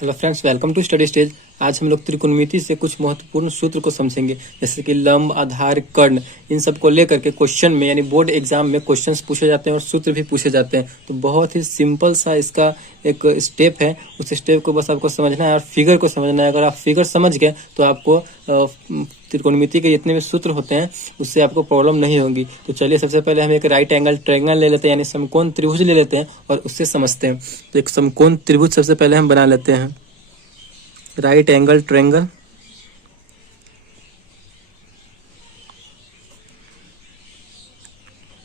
Hello friends, welcome to study stage. आज हम लोग त्रिकोणमिति से कुछ महत्वपूर्ण सूत्र को समझेंगे, जैसे कि लंब, आधार, कर्ण। इन सब को लेकर के क्वेश्चन में यानी बोर्ड एग्जाम में क्वेश्चंस पूछे जाते हैं और सूत्र भी पूछे जाते हैं। तो बहुत ही सिंपल सा इसका एक स्टेप है, उस स्टेप को बस आपको समझना है और फिगर को समझना है। अगर आप फिगर समझ गए तो आपको त्रिकोणमिति के जितने भी सूत्र होते हैं उससे आपको प्रॉब्लम नहीं होगी। तो चलिए सबसे पहले हम एक राइट एंगल ट्रायंगल ले लेते हैं, यानी समकोण त्रिभुज ले लेते हैं और उससे समझते हैं। तो एक समकोण त्रिभुज सबसे पहले हम बना लेते हैं, राइट एंगल ट्रायंगल।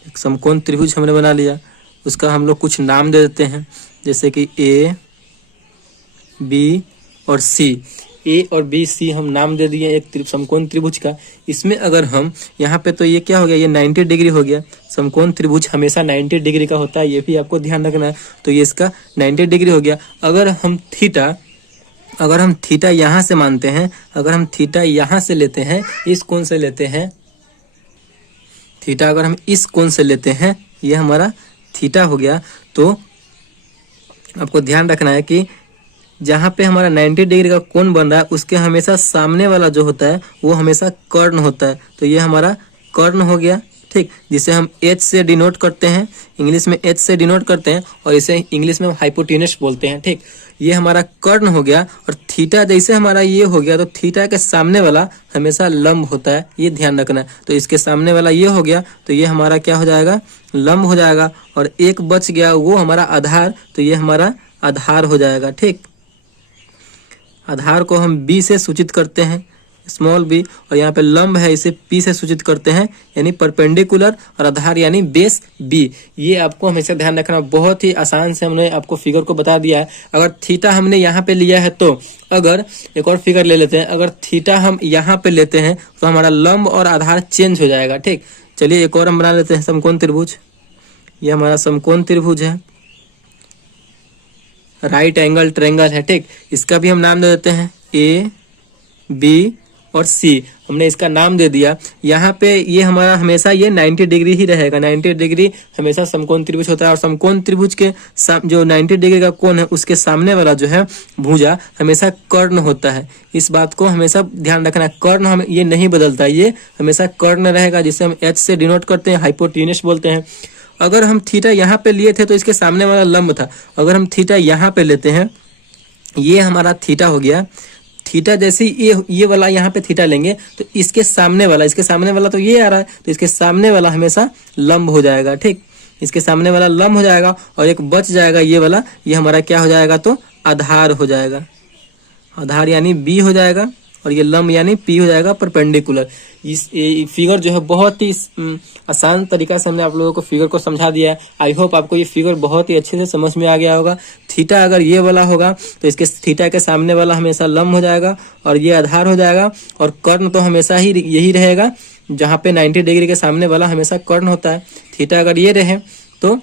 एक समकोण त्रिभुज हमने बना लिया, उसका हम लोग कुछ नाम दे देते हैं, जैसे कि ए, बी और सी। ए और बी, सी हम नाम दे दिए एक समकोण त्रिभुज का। इसमें अगर हम यहाँ पे, तो ये क्या हो गया, ये 90 डिग्री हो गया। समकोण त्रिभुज हमेशा 90 डिग्री का होता है, ये भी आपको ध्यान रखना है। तो ये इसका 90 डिग्री हो गया। अगर हम थीटा यहाँ से मानते हैं, अगर हम थीटा यहाँ से लेते हैं, इस कोण से लेते हैं, थीटा अगर हम इस कोण से लेते हैं, ये हमारा थीटा हो गया। तो आपको ध्यान रखना है कि जहाँ पे हमारा 90 डिग्री का कोण बन रहा है उसके हमेशा सामने वाला जो होता है वो हमेशा कर्ण होता है। तो ये हमारा कर्ण हो गया, ठीक, जिसे हम H से डिनोट करते हैं, इंग्लिश में H से डिनोट करते हैं और इसे इंग्लिश में हाइपोटेनस बोलते हैं, ठीक। ये हमारा कर्ण हो गया। और थीटा जैसे हमारा ये हो गया, तो थीटा के सामने वाला हमेशा लंब होता है, ये ध्यान रखना है। तो इसके सामने वाला ये हो गया, तो ये हमारा क्या हो जाएगा, लंब हो जाएगा। और एक बच गया वो हमारा आधार, तो ये हमारा आधार हो जाएगा, ठीक। आधार को हम बी से सूचित करते हैं, स्मॉल बी, और यहाँ पे लंब है इसे पी से सूचित करते हैं, यानी परपेंडिकुलर, और आधार यानी बेस बी। ये आपको हमेशा ध्यान रखना। बहुत ही आसान से हमने आपको फिगर को बता दिया है। अगर थीटा हमने यहाँ पे लिया है, तो अगर एक और फिगर ले लेते हैं, अगर थीटा हम यहाँ पे लेते हैं तो हमारा लंब और आधार चेंज हो जाएगा, ठीक। चलिए एक और हम बना लेते हैं समकोण त्रिभुज। ये हमारा समकोण त्रिभुज है, राइट एंगल ट्रायंगल है, ठीक। इसका भी हम नाम दे देते हैं ए, बी और सी। हमने इसका नाम दे दिया। यहाँ पे ये हमारा हमेशा ये 90 डिग्री ही रहेगा। 90 डिग्री हमेशा समकोण त्रिभुज होता है। और समकोण त्रिभुज के जो 90 डिग्री का कोण है उसके सामने वाला जो है भुजा हमेशा कर्ण होता है। इस बात को हमेशा ध्यान रखना। कर्ण हम ये नहीं बदलता, ये हमेशा कर्ण रहेगा, जिसे हम H से डिनोट करते हैं, हाइपोटेनस बोलते हैं। अगर हम थीटा यहाँ पे लिए थे तो इसके सामने वाला लंब था। अगर हम थीटा यहाँ पे लेते हैं, ये हमारा थीटा हो गया। थीटा जैसे ये वाला यहाँ पे थीटा लेंगे तो इसके सामने वाला तो ये आ रहा है, तो इसके सामने वाला हमेशा लंब हो जाएगा, ठीक। इसके सामने वाला लंब हो जाएगा और एक बच जाएगा ये वाला, ये हमारा क्या हो जाएगा, तो आधार हो जाएगा। आधार यानी बी हो जाएगा और ये लंब यानी पी हो जाएगा, परपेंडिकुलर। इस फिगर जो है बहुत ही आसान तरीका से हमने आप लोगों को फिगर को समझा दिया है। आई होप आपको ये फिगर बहुत ही अच्छे से समझ में आ गया होगा। थीटा अगर ये वाला होगा तो इसके थीटा के सामने वाला हमेशा लंब हो जाएगा और ये आधार हो जाएगा। और कर्ण तो हमेशा ही यही रहेगा, जहाँ पे 90 डिग्री के सामने वाला हमेशा कर्ण होता है। थीटा अगर ये रहे तो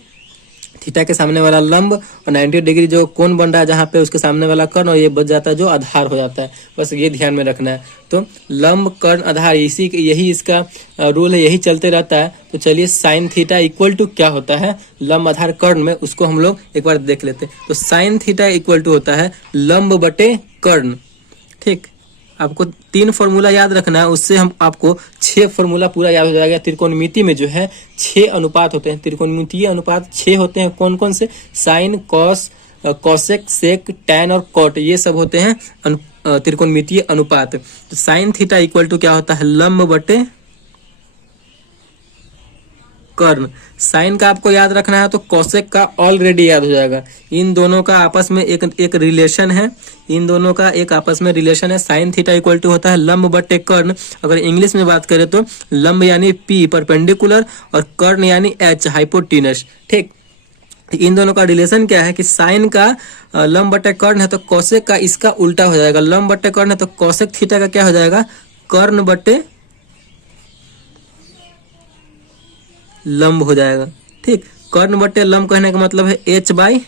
थीटा के सामने वाला लंब और 90 डिग्री जो कोण बन रहा है जहाँ पे उसके सामने वाला कर्ण, और ये बच जाता है जो आधार हो जाता है। बस ये ध्यान में रखना है। तो लंब, कर्ण, आधार, यही इसका रूल है, यही चलते रहता है। तो चलिए साइन थीटा इक्वल टू क्या होता है लंब, आधार, कर्ण में, उसको हम लोग एक बार देख लेते हैं। तो साइन थीटा इक्वल टू होता है लंब बटे कर्ण, ठीक। आपको 3 फॉर्मूला याद रखना है, उससे हम आपको 6 फॉर्मूला पूरा याद हो जाएगा। त्रिकोणमिति में जो है 6 अनुपात होते हैं, त्रिकोणमितीय अनुपात 6 होते हैं। कौन कौन से? साइन, कॉस, कोसेक, सेक, टैन और कॉट, ये सब होते हैं त्रिकोणमितीय अनुपात। तो साइन थीटा इक्वल टू क्या होता है, लंब बटे कर्ण। साइन का आपको याद रखना है तो कोसेक का ऑलरेडी याद हो जाएगा। इन दोनों का आपस में एक रिलेशन है, इन दोनों का एक आपस में रिलेशन है। साइन थीटा इक्वल टू होता है लंब बटे कर्ण। अगर इंग्लिश में बात करें तो लंब यानी पी, परपेंडिकुलर, और कर्ण यानी एच, हाइपोटेनस, ठीक। इन दोनों का रिलेशन क्या है कि साइन का लंब बटे कर्ण है तो कोसेक का इसका उल्टा हो जाएगा। लंब बटे कर्ण है तो कोसेक थीटा का क्या हो जाएगा, कर्ण बटे लंब हो जाएगा, ठीक। कर्ण बटे लंब कहने का मतलब है H बाई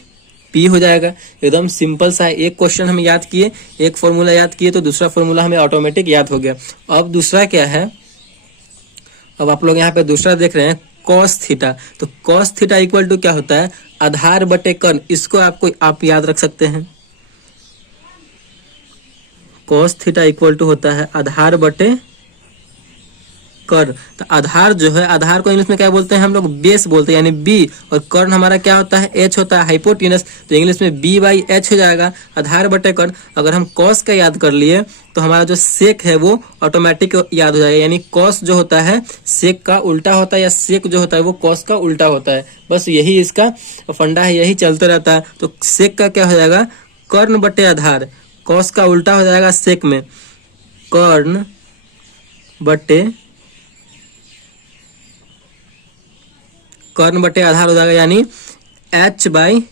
पी हो जाएगा। एकदम सिंपल सा है। एक क्वेश्चन हम याद किए, एक फॉर्मूला याद किए तो दूसरा फॉर्मूला हमें ऑटोमेटिक याद हो गया। अब दूसरा क्या है, अब आप लोग यहाँ पे दूसरा देख रहे हैं कॉस थीटा। तो कॉस थीटा इक्वल टू क्या होता है, आधार बटे कर्ण। इसको आप याद रख सकते हैं। कॉस थीटा इक्वल टू होता है आधार बटे कर्ण। तो आधार जो है, आधार को इंग्लिश में क्या बोलते हैं हम लोग, बेस बोलते हैं, यानी बी, और कर्ण हमारा क्या होता है, एच होता है, हाइपोटेनस, तो इंग्लिश में बी बाई एच हो जाएगा, आधार बटे कर्ण। अगर हम कॉस का याद कर लिए तो हमारा जो सेक है वो ऑटोमेटिक याद हो जाएगा, यानी कॉस जो होता है सेक का उल्टा होता है, या सेक जो होता है वो कॉस का उल्टा होता है। बस यही इसका फंडा है, यही चलता रहता है। तो सेक का क्या हो जाएगा, कर्ण बटे आधार, कॉस का उल्टा हो जाएगा सेक में, कर्ण बटे आधार हो जाएगा, यानी h बाई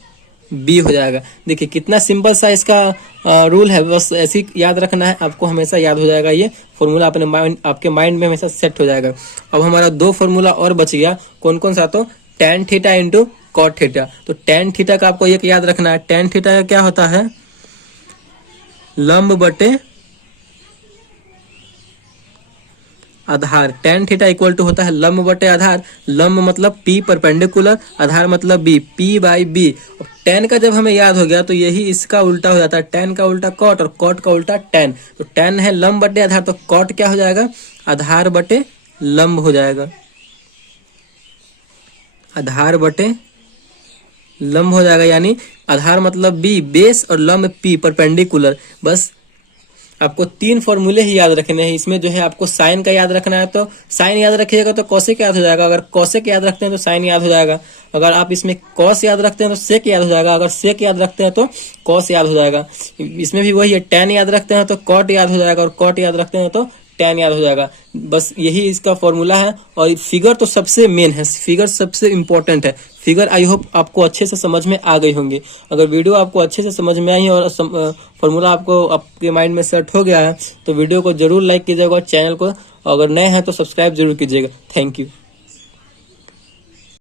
बी हो जाएगा। देखिए कितना सिंपल सा इसका रूल है, बस ऐसे ही याद रखना है, आपको हमेशा याद हो जाएगा, ये फॉर्मूला आपके माइंड में हमेशा सेट हो जाएगा। अब हमारा 2 फॉर्मूला और बच गया, कौन कौन सा, तो tan theta into cot theta. तो tan थीटा का आपको एक याद रखना है, tan थीटा का क्या होता है, लंब बटे आधार। tan थीटा इक्वल टू होता है लंब बटे आधार, लंब मतलब p परपेंडिकुलर, आधार मतलब b, p by B. tan का जब हमें याद हो गया तो यही इसका उल्टा हो जाता है, tan का उल्टा कॉट और कॉट का उल्टा tan। तो tan है लंब बटे आधार, तो कॉट क्या हो जाएगा, आधार बटे लंब हो जाएगा, आधार बटे लंब हो जाएगा, यानी आधार मतलब b बेस और लंब p परपेंडिकुलर। बस आपको 3 फॉर्मूले ही याद रखने हैं। इसमें जो है आपको साइन का याद रखना है, तो साइन याद रखिएगा तो कॉसेक याद हो जाएगा, अगर कॉसेक याद रखते हैं तो साइन याद हो जाएगा, अगर आप इसमें कॉस याद रखते हैं तो सेक याद हो जाएगा, अगर सेक याद रखते हैं तो कॉस याद हो जाएगा। इसमें भी वही है, tan याद रखते हैं तो कॉट याद हो जाएगा, और कॉट याद रखते हैं तो tan याद हो जाएगा। बस यही इसका फॉर्मूला है, और फिगर तो सबसे मेन है, फिगर सबसे इंपॉर्टेंट है। फिगर आई होप आपको अच्छे से समझ में आ गई होंगी। अगर वीडियो आपको अच्छे से समझ में आई और फॉर्मूला आपको आपके माइंड में सेट हो गया है तो वीडियो को जरूर लाइक कीजिएगा, और चैनल को अगर नए हैं तो सब्सक्राइब जरूर कीजिएगा। Thank you.